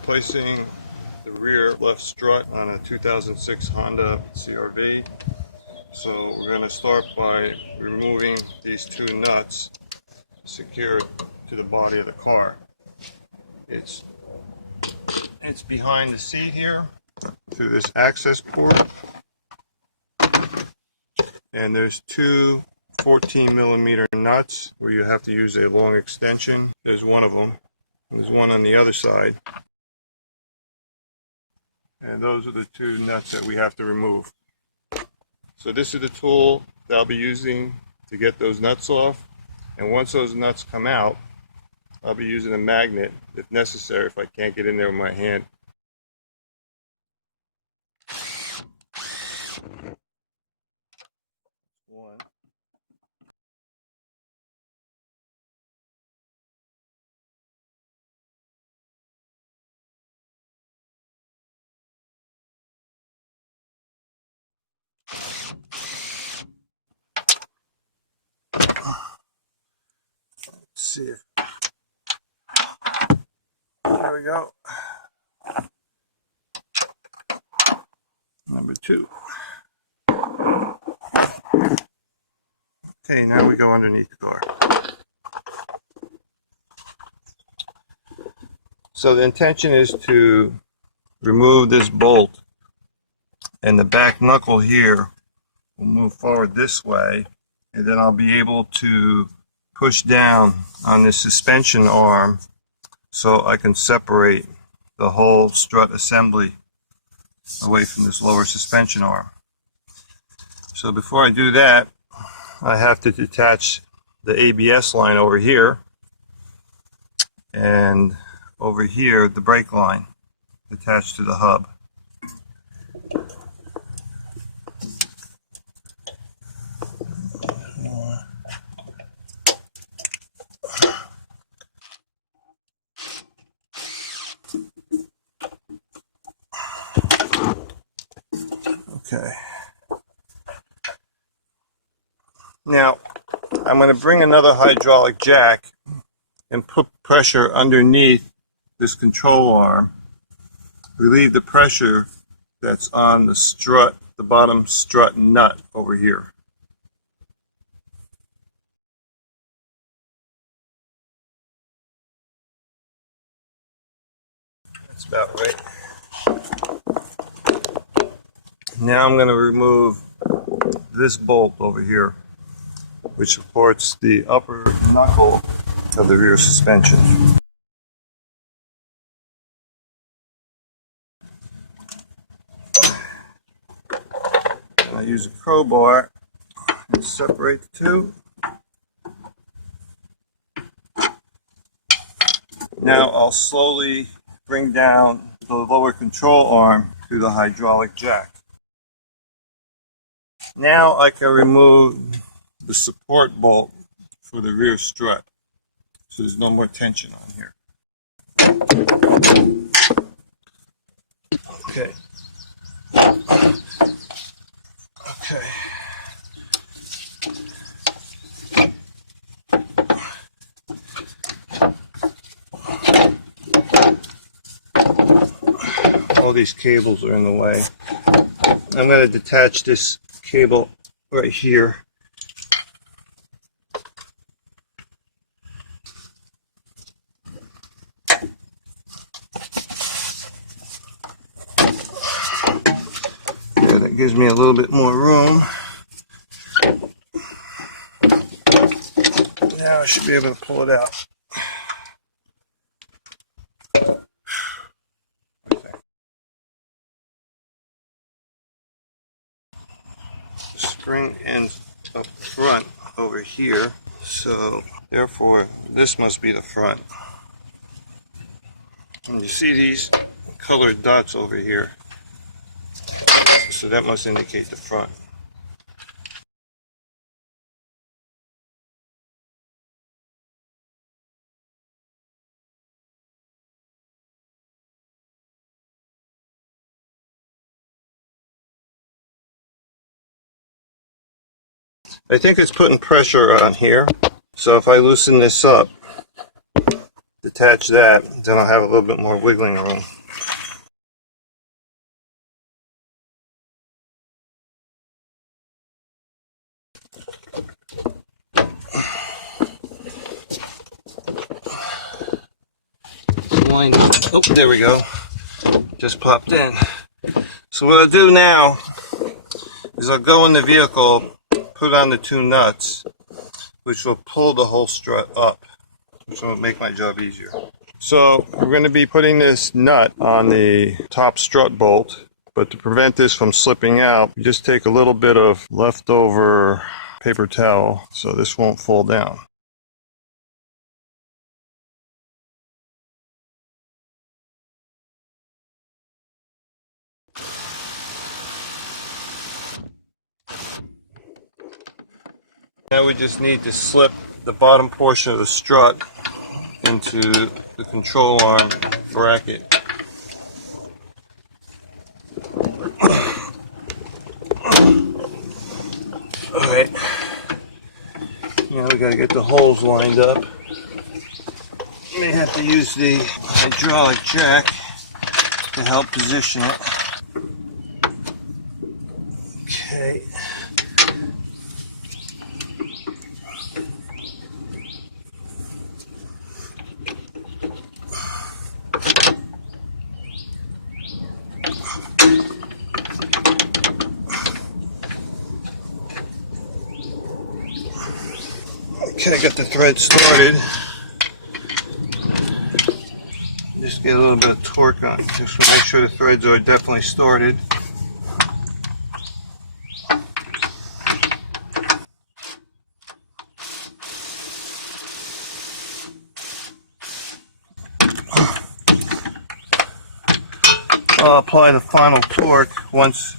replacing the rear left strut on a 2006 Honda CR-V. So we're going to start by removing these two nuts secured to the body of the car. It's behind the seat here through this access port, and there's two 14mm nuts where you have to use a long extension. There's one of them. There's one on the other side. And those are the two nuts that we have to remove. So this is the tool that I'll be using to get those nuts off. And once those nuts come out, I'll be using a magnet if necessary, if I can't get in there with my hand. One. Let's see if, there we go. Number two. Okay, now we go underneath the car. So the intention is to remove this bolt, and the back knuckle here will move forward this way, and then I'll be able to push down on this suspension arm so I can separate the whole strut assembly away from this lower suspension arm. So before I do that, I have to detach the ABS line over here, and over here the brake line attached to the hub. Okay. Now, I'm going to bring another hydraulic jack and put pressure underneath this control arm, relieve the pressure that's on the strut, the bottom strut nut over here. That's about right. Now I'm going to remove this bolt over here, which supports the upper knuckle of the rear suspension. I use a crowbar and separate the two. Now I'll slowly bring down the lower control arm to the hydraulic jack. Now I can remove the support bolt for the rear strut, so there's no more tension on here. Okay. Okay. All these cables are in the way. I'm going to detach this cable right here. There, that gives me a little bit more room. Now I should be able to pull it out. The spring ends up front over here, so therefore this must be the front. And you see these colored dots over here, so that must indicate the front. I think it's putting pressure on here, so if I loosen this up, the attach that, then I'll have a little bit more wiggling room. Oh, there we go. Just popped in. So what I'll do now is I'll go in the vehicle, put on the two nuts, which will pull the whole strut up, which will make my job easier. So we're going to be putting this nut on the top strut bolt, but to prevent this from slipping out, you just take a little bit of leftover paper towel so this won't fall down. Now we just need to slip the bottom portion of the strut into the control arm bracket. Alright, now we gotta get the holes lined up. May have to use the hydraulic jack to help position it. Okay. Okay, I got the thread started. Just get a little bit of torque on it, just to make sure the threads are definitely started. I'll apply the final torque once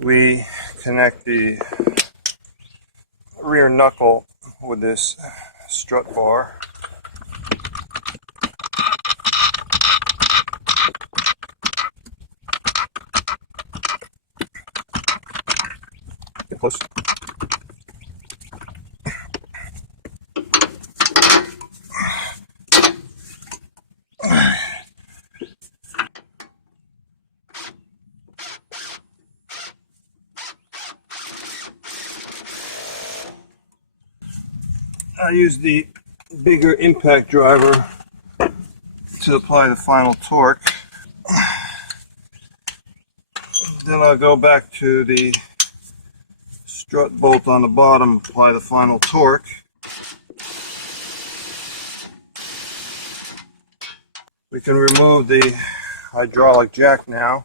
we connect the rear knuckle with this strut bar. Get close. I use the bigger impact driver to apply the final torque. Then I'll go back to the strut bolt on the bottom, apply the final torque. We can remove the hydraulic jack now,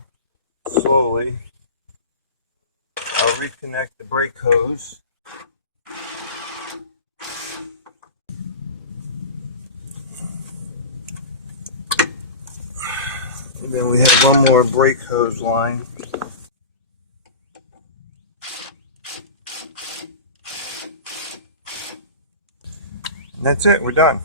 slowly. I'll reconnect the brake hose. And then we have one more brake hose line. And that's it, we're done.